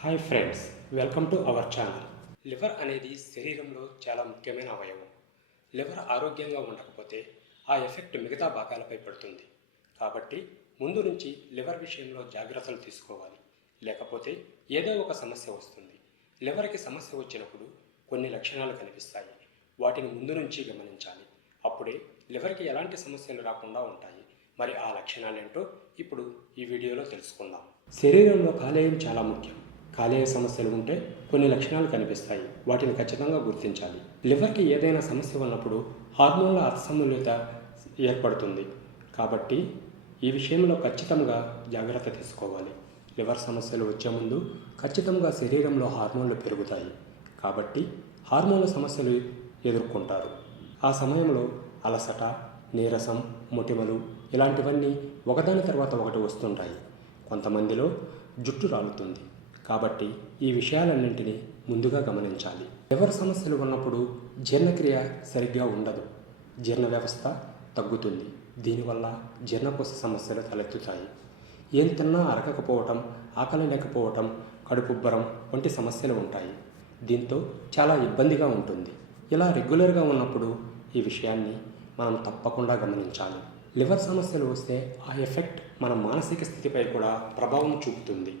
Hi friends, welcome to our channel. Liver అనేది శరీరంలో చాలా ముఖ్యమైన అవయవం. లివర్ ఆరోగ్యంగా ఉండకపోతే ఆ ఎఫెక్ట్ మిగతా భాగాలపై పడుతుంది. కాబట్టి ముందు నుంచి లివర్ విషయంలో జాగ్రత్తలు తీసుకోవాలి. లేకపోతే ఏదో ఒక సమస్య వస్తుంది. లివర్కి సమస్య వచ్చినప్పుడు కొన్ని లక్షణాలు కనిపిస్తాయి. వాటిని ముందు నుంచి గమనించాలి. అప్పుడే లివర్కి ఎలాంటి సమస్యలు రాకుండా ఉంటాయి. మరి ఆ లక్షణాలేంటో ఇప్పుడు ఈ వీడియోలో తెలుసుకుందాం. శరీరంలో కాలేయం చాలా ముఖ్యం. కాలేయ సమస్యలు ఉంటే కొన్ని లక్షణాలు కనిపిస్తాయి. వాటిని ఖచ్చితంగా గుర్తించాలి. లివర్కి ఏదైనా సమస్య ఉన్నప్పుడు హార్మోన్ల అసమతుల్యత ఏర్పడుతుంది. కాబట్టి ఈ విషయంలో ఖచ్చితంగా జాగ్రత్త తీసుకోవాలి. లివర్ సమస్యలు వచ్చే ముందు ఖచ్చితంగా శరీరంలో హార్మోన్లు పెరుగుతాయి. కాబట్టి హార్మోన్ల సమస్యలు ఎదుర్కొంటారు. ఆ సమయంలో అలసట, నీరసం, మొటిమలు ఇలాంటివన్నీ ఒకదాని తర్వాత ఒకటి వస్తుంటాయి. కొంతమందిలో జుట్టు రాలుతుంది. కాబట్టి ఈ విషయాలన్నింటినీ ముందుగా గమనించాలి. లివర్ సమస్యలు ఉన్నప్పుడు జీర్ణక్రియ సరిగ్గా ఉండదు. జీర్ణ వ్యవస్థ తగ్గుతుంది. దీనివల్ల జీర్ణకోశ సమస్యలు తలెత్తుతాయి. ఏం తిన్నా అరగకపోవటం, ఆకలి లేకపోవటం, కడుపుబ్బరం వంటి సమస్యలు ఉంటాయి. దీంతో చాలా ఇబ్బందిగా ఉంటుంది. ఇలా రెగ్యులర్గా ఉన్నప్పుడు ఈ విషయాన్ని మనం తప్పకుండా గమనించాలి. లివర్ సమస్యలు వస్తే ఆ ఎఫెక్ట్ మన మానసిక స్థితిపై కూడా ప్రభావం చూపుతుంది.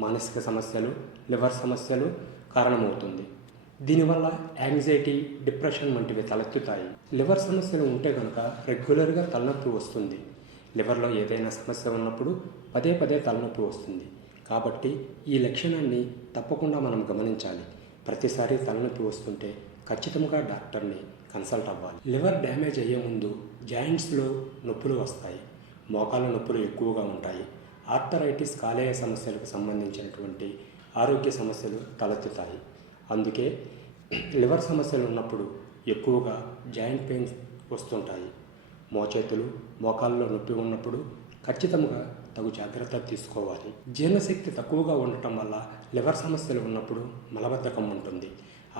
మానసిక సమస్యలు, లివర్ సమస్యలు కారణమవుతుంది. దీనివల్ల యాంగ్జైటీ, డిప్రెషన్ వంటివి తలెత్తుతాయి. లివర్ సమస్యలు ఉంటే కనుక రెగ్యులర్గా తలనొప్పి వస్తుంది. లివర్లో ఏదైనా సమస్య ఉన్నప్పుడు పదే పదే తలనొప్పి వస్తుంది. కాబట్టి ఈ లక్షణాన్ని తప్పకుండా మనం గమనించాలి. ప్రతిసారి తలనొప్పి వస్తుంటే ఖచ్చితంగా డాక్టర్ని కన్సల్ట్ అవ్వాలి. లివర్ డ్యామేజ్ అయ్యే ముందు జాయింట్స్లో నొప్పులు వస్తాయి. మోకాళ్ళ నొప్పులు ఎక్కువగా ఉంటాయి. ఆర్థరైటిస్, కాలేయ సమస్యలకు సంబంధించినటువంటి ఆరోగ్య సమస్యలు తలెత్తుతాయి. అందుకే లివర్ సమస్యలు ఉన్నప్పుడు ఎక్కువగా జాయింట్ పెయిన్స్ వస్తుంటాయి. మోచేతులు, మోకాళ్ళలో నొప్పి ఉన్నప్పుడు ఖచ్చితంగా తగు జాగ్రత్త తీసుకోవాలి. జీర్ణశక్తి తక్కువగా ఉండటం వల్ల లివర్ సమస్యలు ఉన్నప్పుడు మలబద్ధకం ఉంటుంది.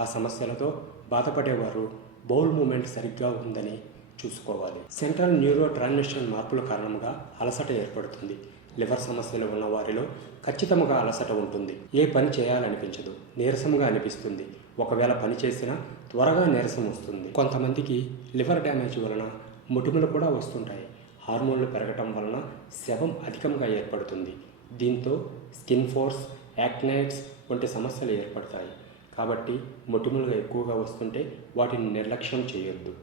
ఆ సమస్యలతో బాధపడేవారు బౌల్ మూమెంట్ సరిగ్గా ఉందని చూసుకోవాలి. సెంట్రల్ న్యూరో ట్రాన్స్మిషన్ మార్పుల కారణంగా అలసట ఏర్పడుతుంది. లివర్ సమస్యలు ఉన్న వారిలో ఖచ్చితంగా అలసట ఉంటుంది. ఏ పని చేయాలనిపించదు, నీరసంగా అనిపిస్తుంది. ఒకవేళ పని చేసినా త్వరగా నీరసం వస్తుంది. కొంతమందికి లివర్ డ్యామేజ్ వలన మొటిమలు కూడా వస్తుంటాయి. హార్మోన్లు పెరగటం వలన శవం అధికంగా ఏర్పడుతుంది. దీంతో స్కిన్ ఫోర్స్, యాక్నైట్స్ వంటి సమస్యలు ఏర్పడతాయి. కాబట్టి మొటిమలు ఎక్కువగా వస్తుంటే వాటిని నిర్లక్ష్యం చేయొద్దు.